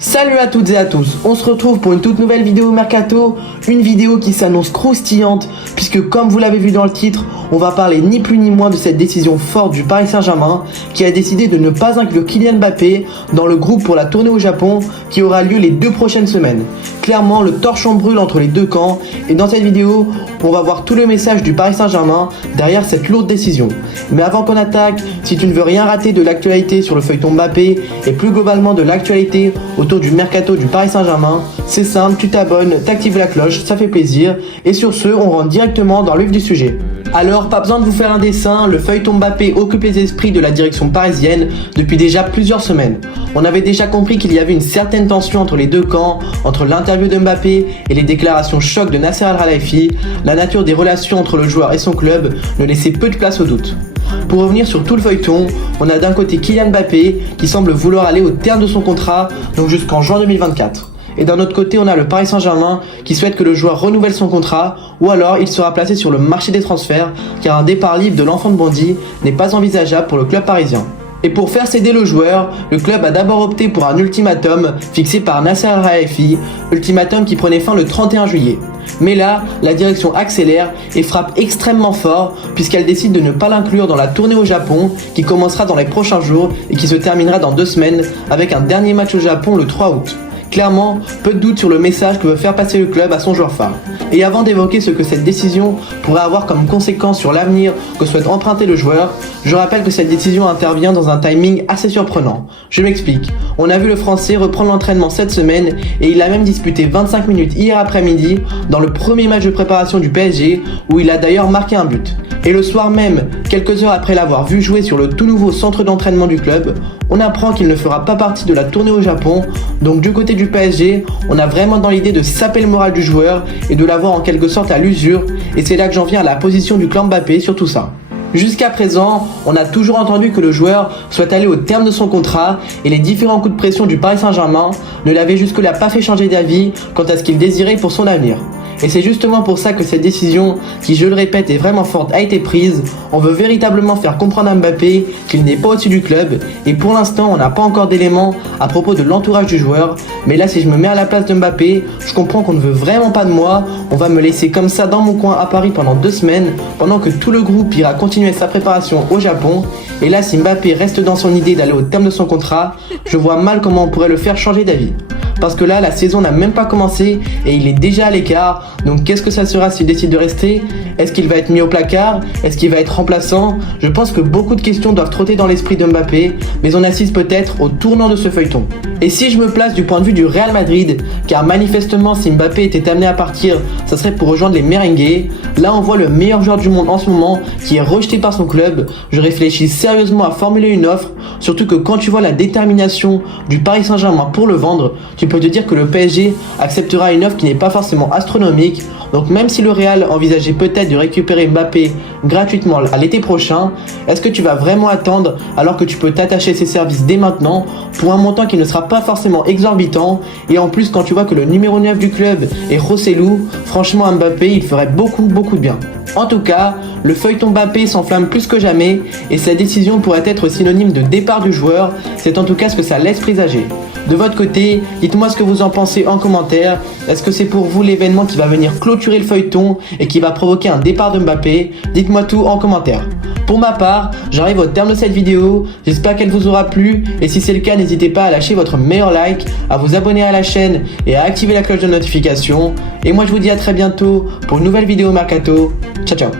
Salut à toutes et à tous, on se retrouve pour une toute nouvelle vidéo Mercato, une vidéo qui s'annonce croustillante puisque comme vous l'avez vu dans le titre, on va parler ni plus ni moins de cette décision forte du Paris Saint-Germain qui a décidé de ne pas inclure Kylian Mbappé dans le groupe pour la tournée au Japon qui aura lieu les 2 prochaines semaines. Clairement, le torchon brûle entre les deux camps et dans cette vidéo, on va voir tout le message du Paris Saint-Germain derrière cette lourde décision. Mais avant qu'on attaque, si tu ne veux rien rater de l'actualité sur le feuilleton Mbappé et plus globalement de l'actualité autour du Mercato du Paris Saint-Germain, c'est simple, tu t'abonnes, t'actives la cloche, ça fait plaisir. Et sur ce, on rentre directement dans le vif du sujet. Alors, pas besoin de vous faire un dessin, le feuilleton Mbappé occupe les esprits de la direction parisienne depuis déjà plusieurs semaines. On avait déjà compris qu'il y avait une certaine tension entre les deux camps, entre l'interview de Mbappé et les déclarations choc de Nasser Al-Khelaifi. La nature des relations entre le joueur et son club ne laissait peu de place au doute. Pour revenir sur tout le feuilleton, on a d'un côté Kylian Mbappé qui semble vouloir aller au terme de son contrat, donc jusqu'en juin 2024. Et d'un autre côté, on a le Paris Saint-Germain qui souhaite que le joueur renouvelle son contrat ou alors il sera placé sur le marché des transferts car un départ libre de l'enfant de Bondy n'est pas envisageable pour le club parisien. Et pour faire céder le joueur, le club a d'abord opté pour un ultimatum fixé par Nasser Al-Khelaifi, ultimatum qui prenait fin le 31 juillet. Mais là, la direction accélère et frappe extrêmement fort puisqu'elle décide de ne pas l'inclure dans la tournée au Japon qui commencera dans les prochains jours et qui se terminera dans 2 semaines avec un dernier match au Japon le 3 août. Clairement, peu de doute sur le message que veut faire passer le club à son joueur phare. Et avant d'évoquer ce que cette décision pourrait avoir comme conséquence sur l'avenir que souhaite emprunter le joueur, je rappelle que cette décision intervient dans un timing assez surprenant. Je m'explique. On a vu le Français reprendre l'entraînement cette semaine et il a même disputé 25 minutes hier après-midi dans le premier match de préparation du PSG où il a d'ailleurs marqué un but. Et le soir même, quelques heures après l'avoir vu jouer sur le tout nouveau centre d'entraînement du club, on apprend qu'il ne fera pas partie de la tournée au Japon. Donc du côté du PSG, on a vraiment dans l'idée de saper le moral du joueur et de l'avoir en quelque sorte à l'usure. Et c'est là que j'en viens à la position du clan Mbappé sur tout ça. Jusqu'à présent, on a toujours entendu que le joueur souhaite aller au terme de son contrat et les différents coups de pression du Paris Saint-Germain ne l'avaient jusque-là pas fait changer d'avis quant à ce qu'il désirait pour son avenir. Et c'est justement pour ça que cette décision, qui je le répète est vraiment forte, a été prise. On veut véritablement faire comprendre à Mbappé qu'il n'est pas au-dessus du club et pour l'instant on n'a pas encore d'éléments à propos de l'entourage du joueur. Mais là si je me mets à la place de Mbappé, je comprends qu'on ne veut vraiment pas de moi. On va me laisser comme ça dans mon coin à Paris pendant 2 semaines pendant que tout le groupe ira continuer sa préparation au Japon. Et là si Mbappé reste dans son idée d'aller au terme de son contrat, je vois mal comment on pourrait le faire changer d'avis. Parce que là, la saison n'a même pas commencé et il est déjà à l'écart. Donc qu'est-ce que ça sera s'il décide de rester? Est-ce qu'il va être mis au placard? Est-ce qu'il va être remplaçant? Je pense que beaucoup de questions doivent trotter dans l'esprit de Mbappé, mais on assiste peut-être au tournant de ce feuilleton. Et si je me place du point de vue du Real Madrid, car manifestement si Mbappé était amené à partir, ça serait pour rejoindre les merengues. Là on voit le meilleur joueur du monde en ce moment qui est rejeté par son club. Je réfléchis sérieusement à formuler une offre, surtout que quand tu vois la détermination du Paris Saint-Germain pour le vendre, tu peux te dire que le PSG acceptera une offre qui n'est pas forcément astronomique. Donc même si le Real envisageait peut-être de récupérer Mbappé gratuitement à l'été prochain, est-ce que tu vas vraiment attendre alors que tu peux t'attacher ses services dès maintenant pour un montant qui ne sera pas forcément exorbitant? Et en plus quand tu vois que le numéro 9 du club est Rossellou, franchement à Mbappé il ferait beaucoup de bien. En tout cas, le feuilleton Mbappé s'enflamme plus que jamais et sa décision pourrait être synonyme de départ du joueur, c'est en tout cas ce que ça laisse présager. De votre côté, dites-moi ce que vous en pensez en commentaire. Est-ce que c'est pour vous l'événement qui va venir clôturer le feuilleton et qui va provoquer un départ de Mbappé? Dites-moi tout en commentaire. Pour ma part, j'arrive au terme de cette vidéo, j'espère qu'elle vous aura plu et si c'est le cas, n'hésitez pas à lâcher votre meilleur like, à vous abonner à la chaîne et à activer la cloche de notification. Et moi je vous dis à très bientôt pour une nouvelle vidéo Mercato. Ciao ciao.